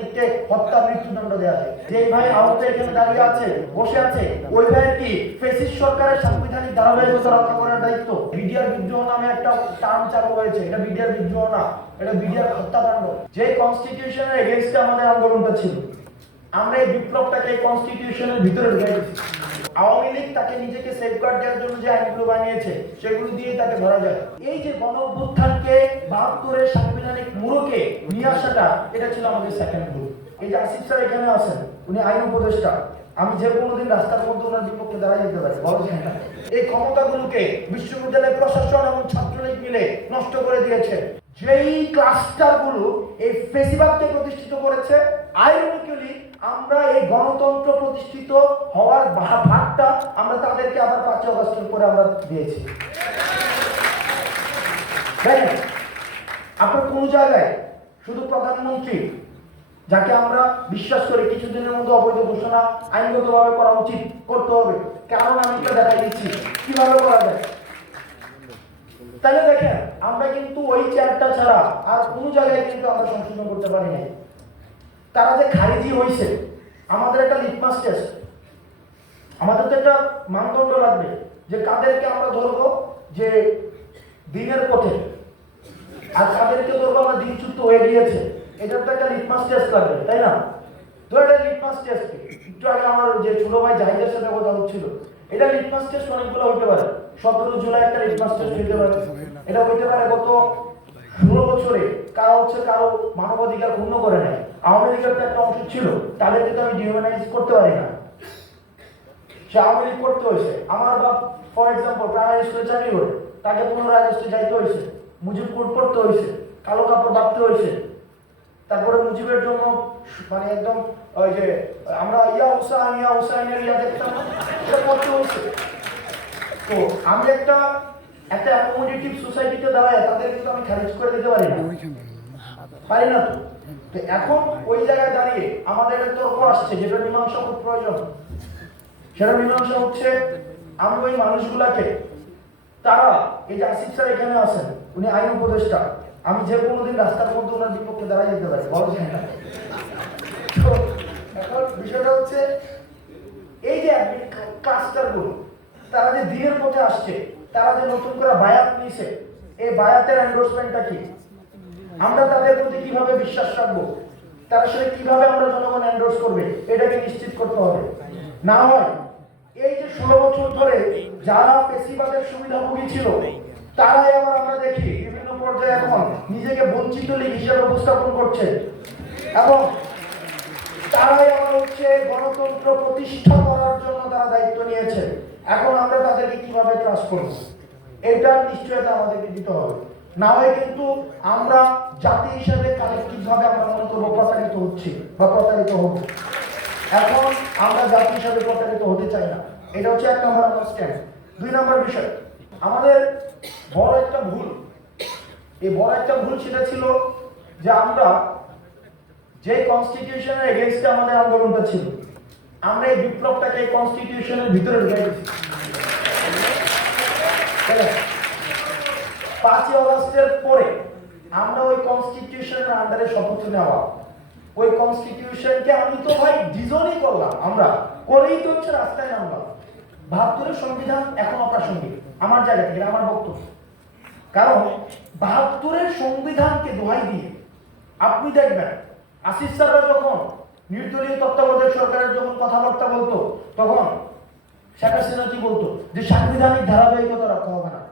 লীগকে হত্যা মৃত্যুদণ্ড দেওয়া যায়। যে ভাই আহত এখানে দাঁড়িয়ে আছে, বসে আছে, ওই ভাইয়ের কি ফ্যাসিস্ট সরকারের সাংবিধানিক ধারাবাহিকতা রক্ষা করার দায়িত্ব? বিডিআর বিদ্রোহ নামে একটা টার্ম চালু হয়েছে, এটা বিডিআর বিদ্রোহ না, এটা বিডিআর হত্যাকাণ্ড। যে কনস্টিটিউশনের এগেইনস্টে আমাদের আন্দোলনটা ছিল, আমরা এই বিপ্লবটাকে এই কনস্টিটিউশনের ভিতরে ঢুকে দিয়েছি। আওয়ামী লীগ তাকে নিজেকে সেফগার্ড দেওয়ার জন্য যে আইনগুলো বানিয়েছে সেগুলো দিয়ে তাকে ধরা যায়। এই যে গণ অভ্যুত্থানকে ৭২-এর সাংবিধানিক মোড়কে নিয়ে আসাটা, এটা ছিল আমাদের সেকেন্ড গ্রুপ। এই যে আসিফ স্যার এখানে আছেন, উনি আইন উপদেষ্টা, আমি যে কোনোদিন রাস্তার মধ্যে ওনার বিপক্ষে দাঁড়াই যেতে পারি, বলছেন না। এই ক্ষমতাগুলোকে বিশ্ববিদ্যালয় প্রশাসন এবং ছাত্রলীগ মিলে নষ্ট করে দিয়েছে। যেই ক্লাস্টারগুলো এই ফেসিবাদকে প্রতিষ্ঠিত করেছে, আইরনিক্যালি আমরা এই গণতন্ত্র প্রতিষ্ঠিত হওয়ার ভাগটা আমরা তাদেরকে আবার ৫ আগস্টের পরে আমরা দিয়েছি। দেখেন, আপনার কোন জায়গায় শুধু প্রধানমন্ত্রী, যাকে আমরা বিশ্বাস করি কিছুদিনের মধ্যে অবৈধ ঘোষণা আইনগতভাবে করা উচিত, করতে হবে, কারণ আমি এটা দেখাই দিচ্ছি কিভাবে করা যায়। তাহলে দেখেন, আমরা কিন্তু ওই চেয়ারটা ছাড়া আর কোন জায়গায় কিন্তু আমরা সংশোধন করতে পারি নাই। তারা যে খারিজি হয়েছে, আমাদের একটা লিটমাস টেস্ট, আমাদের তো একটা মানদণ্ড লাগবে যে কাদেরকে আমরা ধরবো যে দিনের পথে, আর কাদেরকে ধরবো আমরা দিনচ্যুত হয়ে গিয়েছে। এটার তো একটা লিটমাস টেস্ট লাগবে, তাই না? তো এটা লিটমাস টেস্ট। একটু আগে আমার যে ছোট ভাই জাহিদের সাথে কথা হচ্ছিল, এটা লিটমাস টেস্ট অনেকগুলো হইতে পারে। ১৭ জুলাই একটা লিটমাস টেস্ট হইতে পারে, এটা হইতে পারে গত ১৬ বছরে কারো মানবাধিকার ক্ষুণ্ণ করে নাই, আওয়ামী লীগের তো একটা অংশ ছিল, তাদেরকে তো আমি ডিহিউম্যানাইজ করতে পারি না, সে আওয়ামী লীগ করতে হয়েছে। আমার বাপ ফর এক্সাম্পল প্রাইমারি স্কুলে চাকরি করে, তাকে ১৫ আগস্টে যাইতে হয়েছে, মুজিব কোড পড়তে হয়েছে, কালো কাপড় বাঁধতে হয়েছে, তারপরে মুজিবের জন্য মানে একদম ওই যে আমরা ইয়া হুসাইনের ইয়া দেখতাম, এটা করতে হয়েছে। তো আমি একটা অ্যাকোমোডেটিভ সোসাইটিতে দাঁড়ায় তাদের কিন্তু আমি খারিজ করে দিতে পারি না, পারি না। তো এখন ওই জায়গায় দাঁড়িয়ে আমাদের একটা তর্ক আসছে, যেটা মীমাংসা খুব প্রয়োজন। সেটা মীমাংসা হচ্ছে, আমি ওই মানুষগুলাকে, তারা এই যে আসিফ স্যার এখানে আছেন, উনি আইন উপদেষ্টা, আমি যে কোনোদিন রাস্তার মধ্যে ওনার বিপক্ষে দাঁড়াই যেতে পারি, বলছেন না। তো এখন বিষয়টা হচ্ছে, এই যে ক্লাস্টারগুলো, তারা যে দিনের পথে আসছে, তারা যে নতুন করে বায়াত নিছে, এই বায়াতের এন্ডোর্সমেন্টটা কি? আমরা তাদের প্রতি কিভাবে বিশ্বাস রাখবো? তার সাথে কিভাবে আমরা জনগণ এন্ডোর্স করবে, এটাকে নিশ্চিত করতে হবে। না হয় এই যে ১৬ বছর ধরে যারা ফেসিবাদের সুবিধাভোগী ছিল, তারাই আবার আমরা দেখি বিভিন্ন পর্যায়ে এখন নিজেকে বঞ্চিত লীগ হিসেবে উপস্থাপন করছে, এবং তারাই আবার হচ্ছে গণতন্ত্র প্রতিষ্ঠা করার জন্য তারা দায়িত্ব নিয়েছে। এখন আমরা তাদেরকে কিভাবে ট্রাস্ট করব, এটার নিশ্চয়তা আমাদেরকে দিতে হবে। না হয় কিন্তু আমরা জাতি হিসেবে কালেক্টিভ ভাবে আমরা মনে করবো প্রতারিত হচ্ছি বা প্রতারিত হব। এখন আমরা জাতি হিসেবে প্রতারিত হতে চাই না, এটা হচ্ছে ১ নম্বর আমার স্ট্যান্ড। ২ নম্বর বিষয়, আমাদের বড় একটা ভুল, এই বড় একটা ভুল সেটা ছিল যে আমরা যে কনস্টিটিউশনের এগেইনস্টে আমাদের আন্দোলনটা ছিল, আমরা এই বিপ্লবটাকে এই কনস্টিটিউশনের ভিতরে ঢুকে দিয়েছি। ৫ আগস্টের পরে আমরা ওই কনস্টিটিউশনের আন্ডারে শপথ নেওয়া, ওই কনস্টিটিউশনকে আমি তো ভাই ডিজনই করলাম, আমরা করেই তো হচ্ছে রাস্তায় নামলাম। ৭২-এর সংবিধান এখন অপ্রাসঙ্গিক আমার জায়গা থেকে, আমার বক্তব্য। কারণ ৭২-এর সংবিধানকে দোহাই দিয়ে আপনি দেখবেন আসিফ স্যাররা যখন নির্দলীয় তত্ত্বাবধায়ক সরকারের যখন কথাবার্তা বলতো, তখন শেখ হাসিনা কি বলতো যে সাংবিধানিক ধারাবাহিকতা রক্ষা হবে না।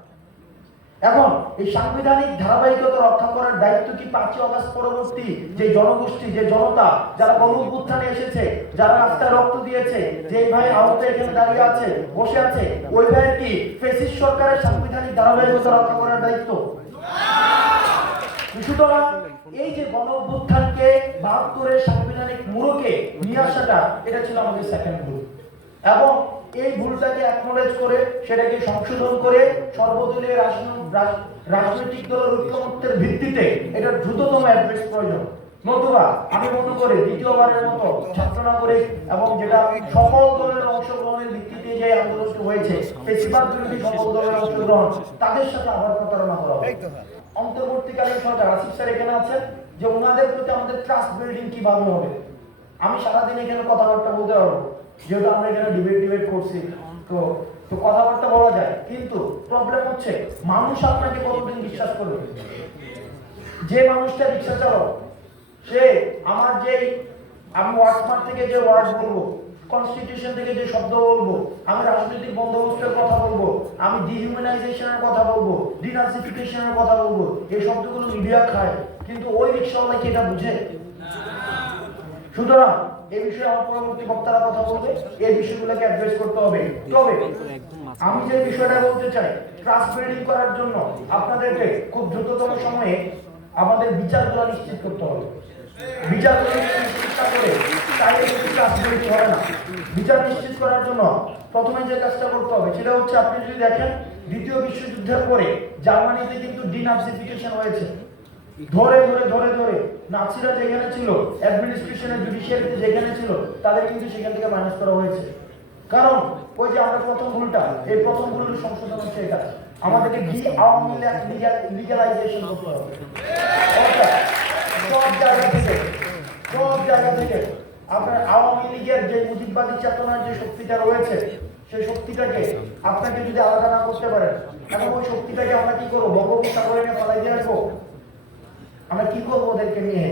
এখন এই সাংবিধানিক ধারাবাহিকতা রক্ষা করার দায়িত্ব কি ৫ আগস্ট পরবর্তী যে জনগোষ্ঠী, যে জনতা, যারা গণ অভ্যুত্থানে এসেছে, যারা রাস্তায় রক্ত দিয়েছে, যে ভাই আহত এখানে দাঁড়িয়ে আছে, বসে আছে, ওই ভাইয়ের কি ফ্যাসিস্ট সরকারের সাংবিধানিক ধারাবাহিকতা রক্ষা করার দায়িত্ব? সুতরাং এই যে গণ অভ্যুত্থানকে ৭২-এর সাংবিধানিক মোড়কে নিয়ে আসাটা, এটা ছিল আমাদের সেকেন্ড ভুল। এবং এই ভুলটাকে অ্যাকনোলেজ করে সেটাকে সংশোধন করে সর্বদলীয় রাজনৈতিক দলের ঐক্যমত্যের ভিত্তিতে এটা দ্রুততম অ্যাড্রেস প্রয়োজন। নতুবা আমি মনে করি দ্বিতীয়বারের মতো ছাত্রনাগরিক এবং যেটা সকল দলের অংশগ্রহণের ভিত্তিতে যে আন্দোলনটি হয়েছে, ফেসিবাদ বিরোধী সকল দলের অংশগ্রহণ, তাদের সাথে আবার প্রতারণা করা হবে। অন্তর্বর্তীকালীন সরকার, আসিফ স্যার এখানে আছেন, যে ওনাদের প্রতি আমাদের ট্রাস্ট বিল্ডিং কিভাবে হবে। আমি সারাদিন এখানে কথাবার্তা বলতে পারবো, যেহেতু আমরা এখানে ডিবেট করছি, তো তো কথাবার্তা বলা যায়, কিন্তু প্রবলেম হচ্ছে মানুষ আপনাকে কতদিন বিশ্বাস করবে। যে মানুষটা রিক্সা চালক, সে আমার আমি ওয়ার্ডমার্ক থেকে যে ওয়ার্ড বলবো, কনস্টিটিউশন থেকে যে শব্দ বলবো, আমি রাজনৈতিক বন্দোবস্তের কথা বলবো, আমি ডিহিউম্যানাইজেশনের কথা বলবো, ডিনাজিফিকেশনের কথা বলবো, এই শব্দগুলো মিডিয়া খায়, কিন্তু ওই রিক্সাওয়ালা কি এটা বুঝে? সুতরাং এই বিষয়ে আমার পরবর্তী বক্তারা কথা বলবে, এই বিষয়গুলোকে অ্যাড্রেস করতে হবে। তবে আমি যে বিষয়টা বলতে চাই, ট্রাস্ট বিল্ডিং করার জন্য আপনাদেরকে খুব দ্রুততম সময়ে আমাদের বিচারগুলো নিশ্চিত করতে হবে। বিচারগুলো নিশ্চিত না করে তাই কিন্তু ট্রাস্ট বিল্ডিং হবে না। বিচার নিশ্চিত করার জন্য প্রথমে যে কাজটা করতে হবে সেটা হচ্ছে, আপনি যদি দেখেন দ্বিতীয় বিশ্বযুদ্ধের পরে জার্মানিতে কিন্তু ডিনাজিফিকেশন হয়েছে। ধরে ধরে ধরে ধরে নাৎসিরা যেখানে ছিল, অ্যাডমিনিস্ট্রেশনে জুডিশিয়ারিতে যেখানে ছিল, তাদের কিন্তু সেখান থেকে মাইনাস করা হয়েছে। কারণ ওই যে আমরা প্রথম ভুলটা, এই প্রথম ভুলের সংশোধন হচ্ছে এটা, আমাদেরকে আওয়ামী লিগ্যালাইজেশন করতে হবে। সব জায়গা থেকে আপনার আওয়ামী লীগের যে মুজিববাদী চেতনার যে শক্তিটা রয়েছে, সেই শক্তিটাকে আপনাকে যদি আলাদা না করতে পারেন, এখন ওই শক্তিটাকে আমরা কি করবো? বঙ্গোপসাগরে নিয়ে পালাই দিয়ে রাখবো? আমরা কি করবো ওদেরকে নিয়ে?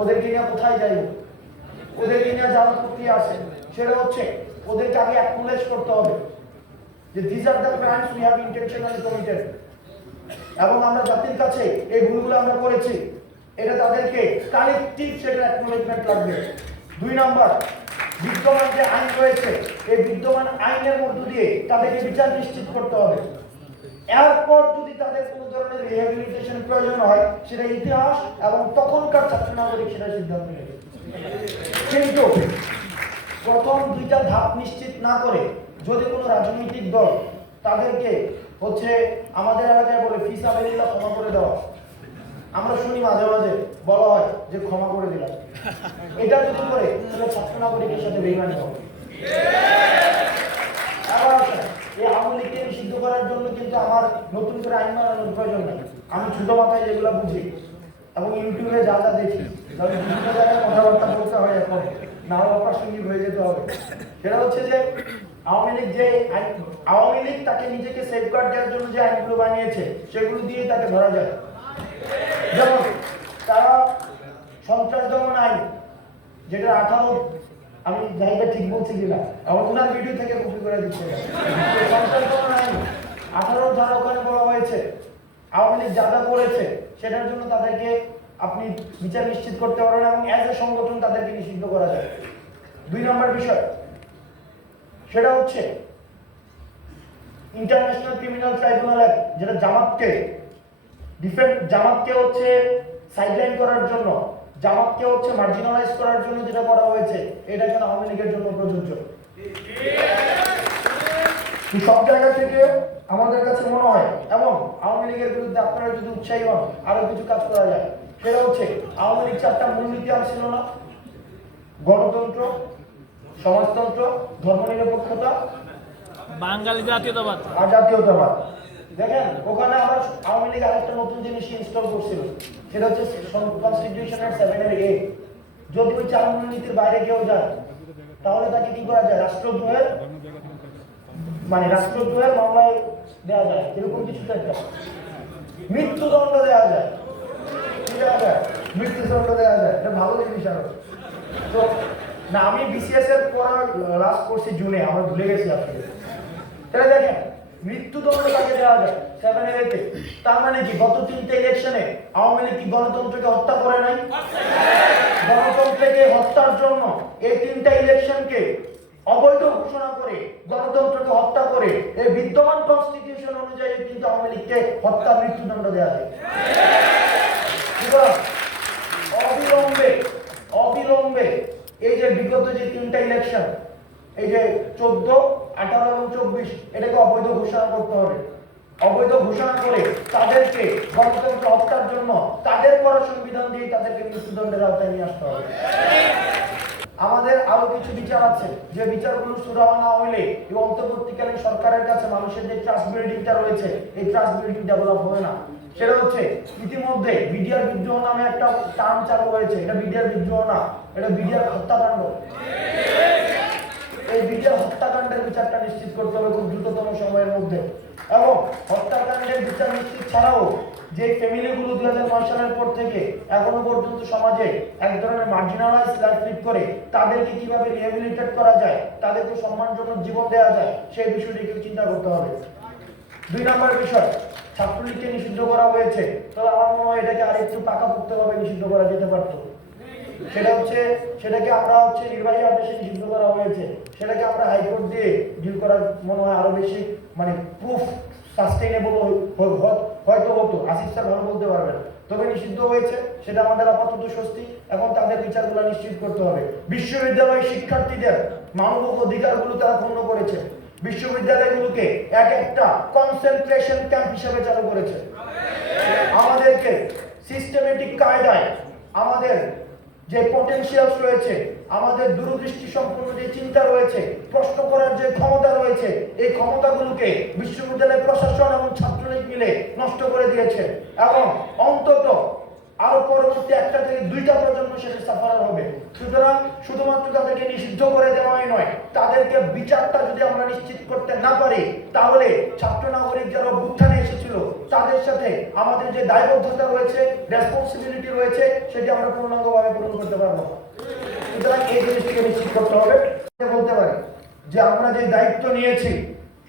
ওদেরকে নিয়ে কোথায় যাইব? ওদেরকে নিয়ে যাওয়ার প্রক্রিয়া আছে, সেটা হচ্ছে ওদেরকে আগে অ্যাকনোলেজ করতে হবে যে these are the crimes we have intentionally committed, এবং আমরা জাতির কাছে এই ভুলগুলো আমরা করেছি, এটা তাদেরকে কালেকটিভ সেটা অ্যাকনোলেজমেন্ট লাগবে। 2 নাম্বার, বিদ্যমান যে আইন রয়েছে, এই বিদ্যমান আইনের মধ্য দিয়ে তাদেরকে বিচার নিশ্চিত করতে হবে। এরপর যদি তাদের কোনো ধরনের রিহ্যাবিলিটেশন প্রয়োজন হয়, সেটা ইতিহাস এবং তখনকার ছাত্র নাগরিক সেটা সিদ্ধান্ত নেবে। কিন্তু প্রথম 2টা ধাপ নিশ্চিত না করে যদি কোনো রাজনৈতিক দল তাদেরকে হচ্ছে আমাদের এলাকায় বলে ফিসাবিলিল্লাহ ক্ষমা করে দেওয়া, আমরা শুনি মাঝে মাঝে বলা হয় যে ক্ষমা করে দিলাম, এটা যদি করে তাহলে ছাত্র নাগরিকের সাথে বেইমানি হবে। এই আওয়ামী লীগকে নিষিদ্ধ করার জন্য কিন্তু আমার নতুন করে আইন বানানোর প্রয়োজন নেই। আমি ছোট মাথায় যেগুলো বুঝি এবং ইউটিউবে যা যা দেখি, বিভিন্ন জায়গায় কথাবার্তা বলতে হয়, এখন না অপ্রাসঙ্গিক হয়ে যেতে হবে। সেটা হচ্ছে যে আওয়ামী লীগ তাকে নিজেকে সেফগার্ড দেওয়ার জন্য যে আইনগুলো বানিয়েছে, সেগুলো দিয়ে তাকে ধরা যায়। যেমন তারা সন্ত্রাস দমন আইন, যেটা 18, আমি জায়গা ঠিক বলছি কিনা, আমার ওনার ভিডিও থেকে কপি করে দিচ্ছে, সন্ত্রাস দমন আইন 18 ধারা ওখানে বলা হয়েছে আওয়ামী লীগ যা যা করেছে সেটার জন্য তাদেরকে আপনি বিচার নিশ্চিত করতে পারবেন এবং অ্যাজ এ সংগঠন তাদেরকে নিষিদ্ধ করা যায়। 2 নম্বর বিষয়, সেটা হচ্ছে ইন্টারন্যাশনাল ক্রিমিনাল ট্রাইব্যুনাল অ্যাক্ট, যেটা জামাতকে হচ্ছে সাইডলাইন করার জন্য, জামাতকে হচ্ছে মার্জিনালাইজ করার জন্য যেটা করা হয়েছে, এটা যেন আওয়ামী লীগের জন্য প্রযোজ্য। সব জায়গা থেকে আমাদের কাছে মনে হয়, এবং আওয়ামী লীগের বিরুদ্ধে আপনারা যদি উৎসাহী হন, আরো কিছু কাজ করা যায়। সেটা হচ্ছে আওয়ামী লীগ 4টা মূলনীতি ছিল না? গণতন্ত্র, সমাজতন্ত্র, ধর্মনিরপেক্ষতা, বাঙালি জাতীয়তাবাদ আর জাতীয়তাবাদ। দেখেন ওখানে আমরা আওয়ামী লীগ আরেকটা নতুন জিনিস ইনস্টল করছিল, সেটা হচ্ছে কনস্টিটিউশনের 7-এ, যদি ওই 4 মূলনীতির বাইরে কেউ যায় তাহলে তাকে কি করা যায়? রাষ্ট্রদ্রোহের মামলায় দেওয়া যায়, এরকম কিছু একটা মৃত্যুদণ্ড দেওয়া যায়, কি দেওয়া যায়? মৃত্যুদণ্ড দেওয়া যায়। এটা ভালো জিনিস। আরো তো না, আমি বিসিএস এর পড়া লাস্ট করছি জুনে, আমরা ভুলে গেছি আসলে। তাহলে দেখেন মৃত্যুদণ্ড তাকে দেওয়া যায় 7-এ। তার মানে কি গত 3টে ইলেকশনে আওয়ামী লীগ কি গণতন্ত্রকে হত্যা করে নাই? গণতন্ত্রকে হত্যার জন্য এই 3টা ইলেকশনকে অবৈধ ঘোষণা করে, গণতন্ত্রকে হত্যা করে, এই বিদ্যমান কনস্টিটিউশন অনুযায়ী কিন্তু আওয়ামী লীগকে হত্যা মৃত্যুদণ্ড দেওয়া যায়। অবিলম্বে এই যে বিগত যে 3টা ইলেকশন, এই যে 14, 18 এবং 24, এটাকে অবৈধ ঘোষণা করতে হবে। অবৈধ ঘোষণা করে তাদেরকে গণতন্ত্র হত্যার জন্য তাদের করা সংবিধান দিয়ে তাদেরকে মৃত্যুদণ্ডের আওতায় নিয়ে আসতে হবে। আমাদের আরো কিছু বিচার আছে, যে বিচারগুলো সুরাহা না হইলে এই অন্তর্বর্তীকালীন সরকারের কাছে মানুষের যে ট্রাস্ট বিল্ডিংটা রয়েছে, এই ট্রাস্ট বিল্ডিং ডেভেলপ হবে না। সেটা হচ্ছে ইতিমধ্যে বিডিআর বিদ্রোহ নামে একটা টার্ম চালু হয়েছে। এটা বিডিআর বিদ্রোহ না, এটা বিডিআর হত্যাকাণ্ড। এই বিডিআর হত্যাকাণ্ডের বিচারটা নিশ্চিত করতে হবে খুব দ্রুততম সময়ের মধ্যে। এবং হত্যাকাণ্ডের বিচার নিশ্চিত ছাড়াও যে ফ্যামিলিগুলো 2009 সালের পর থেকে এখনো পর্যন্ত সমাজে এক ধরনের মার্জিনালাইজ লাইফ লিড করে, তাদেরকে কিভাবে রিহ্যাবিলিটেট করা যায়, তাদেরকে সম্মানজনক জীবন দেওয়া যায়, সেই বিষয়টিকে চিন্তা করতে হবে। 2 নম্বর বিষয়, ছাত্রলীগকে নিষিদ্ধ করা হয়েছে, তবে আমার মনে হয় এটাকে আরেকটু পাকাপোক্তভাবে নিষিদ্ধ করা যেতে পারত। সেটাকে আমরা নির্বাহী আদেশে নিষিদ্ধ করা হয়েছে, সেটাকে আমরা হাইকোর্ট দিয়ে ডিল করার মনে হয় আরো বেশি প্রুফ সাস্টেইনেবল হয়তো হতো। আসিফ স্যার ভালো বলতে পারবেন, তবে নিষিদ্ধ হয়েছে, সেটা আমাদের আপাতত স্বস্তি। এখন তাদের বিচারগুলো নিশ্চিত করতে হবে। বিশ্ববিদ্যালয় শিক্ষার্থীদের মানবিক অধিকারগুলো তারা ক্ষুণ্ণ করেছে। বিশ্ববিদ্যালয়গুলোকে এক একটা কনসেন্ট্রেশন ক্যাম্প হিসেবে চালু করেছে। আমাদেরকে সিস্টেমেটিক কায়দায় আমাদের যে পটেনশিয়ালস রয়েছে, আমাদের দূরদৃষ্টি সম্পন্ন যে চিন্তা রয়েছে, প্রশ্ন করার যে ক্ষমতা রয়েছে, এই ক্ষমতাগুলোকে বিশ্ববিদ্যালয় প্রশাসন এবং ছাত্রলীগ মিলে নষ্ট করে দিয়েছে। এবং অন্তত আরো পরবর্তী 1টা থেকে 2টা প্রজন্ম শেষে সাফার হবে। সুতরাং শুধুমাত্র তাদেরকে নিষিদ্ধ করে দেওয়াই নয়, তাদেরকে বিচারটা যদি আমরা নিশ্চিত করতে না পারি, তাহলে ছাত্র নাগরিক যারা অভ্যুত্থানে এসেছিল তাদের সাথে আমাদের যে দায়বদ্ধতা রয়েছে, রেসপন্সিবিলিটি রয়েছে, সেটি আমরা পূর্ণাঙ্গভাবে পূরণ করতে পারবো না। সুতরাং এই জিনিসটিকে নিশ্চিত করতে হবে। বলতে পারি যে আমরা যে দায়িত্ব নিয়েছি,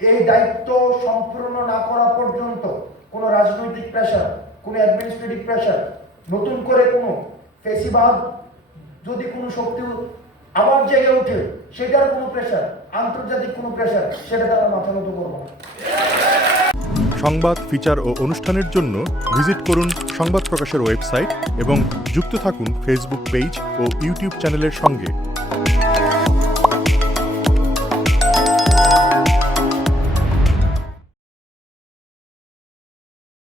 এই দায়িত্ব সম্পূর্ণ না করা পর্যন্ত কোনো রাজনৈতিক প্রেশার, কোনো অ্যাডমিনিস্ট্রেটিভ প্রেশার, নতুন করে কোনো ফেসিবাদ যদি কোনো শক্তি আবার জেগে ওঠে, সেটার কোনো প্রেশার, আন্তর্জাতিক কোনো প্রেশার, সেটা তারা মাথা নত করবো না। সংবাদ, ফিচার ও অনুষ্ঠানের জন্য ভিজিট করুন সংবাদ প্রকাশের ওয়েবসাইট এবং যুক্ত থাকুন ফেসবুক পেজ ও ইউটিউব চ্যানেলের সঙ্গে।